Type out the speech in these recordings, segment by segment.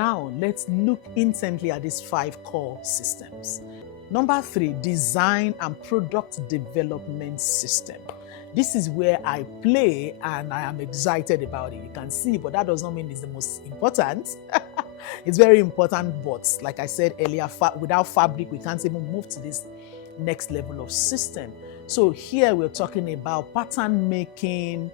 now let's look intently at these 5 core systems. Number 3, design and product development system. This is where I play and I am excited about it. You can see, but that does not mean it's the most important. It's very important, but like I said earlier, without fabric, we can't even move to this next level of system. So here we're talking about pattern making.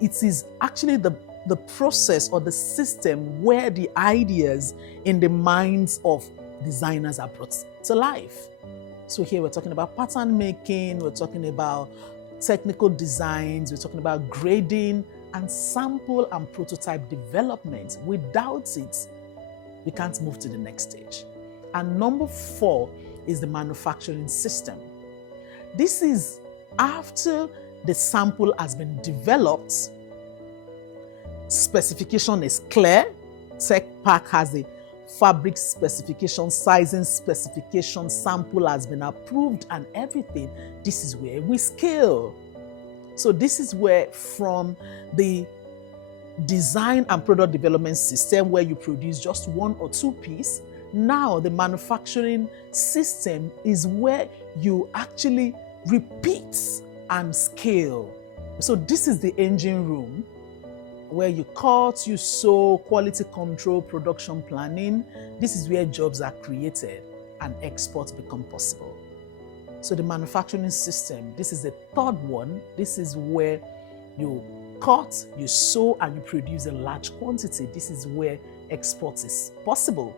It is actually the process or the system where the ideas in the minds of designers are brought to life. So here we're talking about pattern making, we're talking about technical designs, we're talking about grading and sample and prototype development. Without it, we can't move to the next stage. And number 4 is the manufacturing system. This is after the sample has been developed, specification is clear, Tech Pack has a fabric specification, sizing specification, sample has been approved and everything. This is where we scale. So this is where from the design and product development system where you produce just 1 or 2 pieces, now the manufacturing system is where you actually repeat and scale. So this is the engine room where you cut, you sew, quality control, production planning. This is where jobs are created and exports become possible. So the manufacturing system, this is the 3rd one. This is where you cut, you sew, and you produce a large quantity. This is where export is possible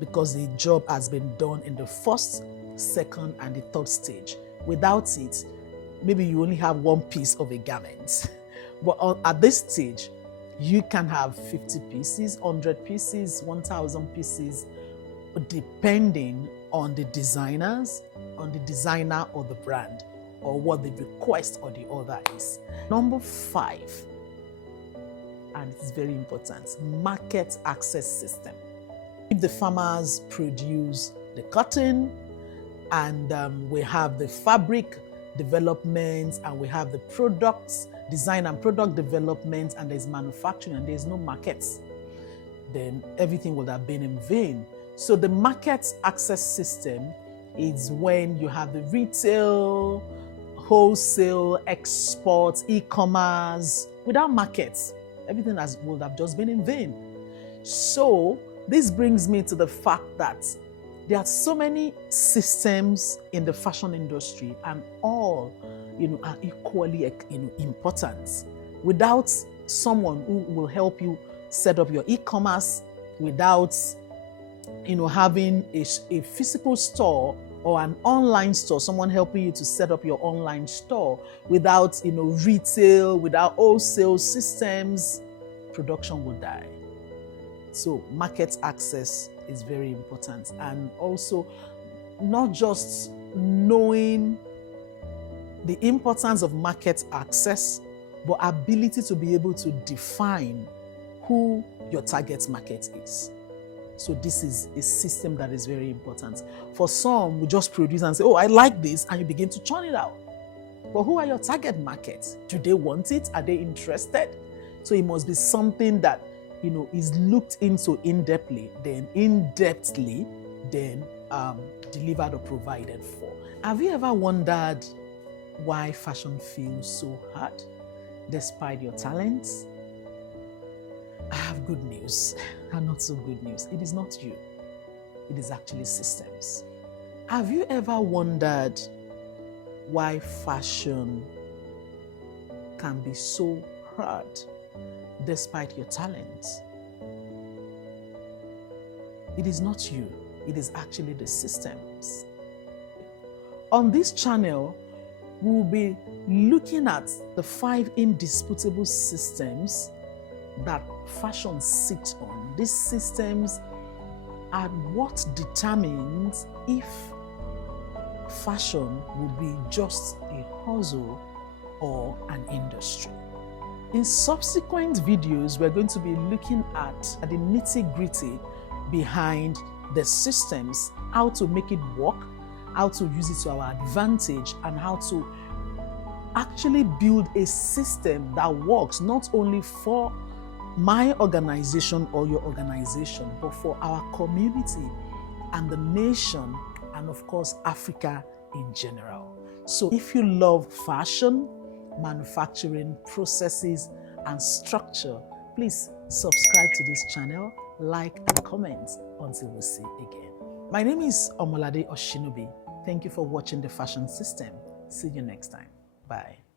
because the job has been done in the 1st, 2nd, and the 3rd stage. Without it, maybe you only have 1 piece of a garment. But at this stage, you can have 50 pieces, 100 pieces, 1,000 pieces, depending on the designers, on the designer or the brand, or what the request or the order is. Number 5, and it's very important, market access system. If the farmers produce the cotton, and we have the fabric development, and we have the products, design and product development, and there's manufacturing, and there's no markets, then everything would have been in vain. So the market access system is when you have the retail, wholesale, exports, e-commerce. Without markets, everything would have just been in vain. So this brings me to the fact that there are so many systems in the fashion industry, and all, are equally, important. Without someone who will help you set up your e-commerce, without, having a physical store or an online store, someone helping you to set up your online store, without, retail, without wholesale systems, production will die. So market access is very important, and also not just knowing the importance of market access, but ability to be able to define who your target market is. So this is a system that is very important. For some, we just produce and say, oh, I like this, and you begin to churn it out. But who are your target markets? Do they want it? Are they interested? So it must be something that is looked into in-depthly, then delivered or provided for. Have you ever wondered why fashion feels so hard despite your talents? I have good news and not so good news. It is not you. It is actually systems. Have you ever wondered why fashion can be so hard despite your talents? It is not you. It is actually the systems. On this channel, we'll be looking at the 5 indisputable systems that fashion sits on. These systems are what determines if fashion will be just a hustle or an industry. In subsequent videos, we're going to be looking at the nitty-gritty behind the systems, how to make it work, how to use it to our advantage, and how to actually build a system that works not only for my organization or your organization, but for our community and the nation, and of course, Africa in general. So if you love fashion, manufacturing, processes, and structure, please subscribe to this channel, like and comment until we see again. My name is Omolade Oshinobi. Thank you for watching The Fashion System. See you next time. Bye.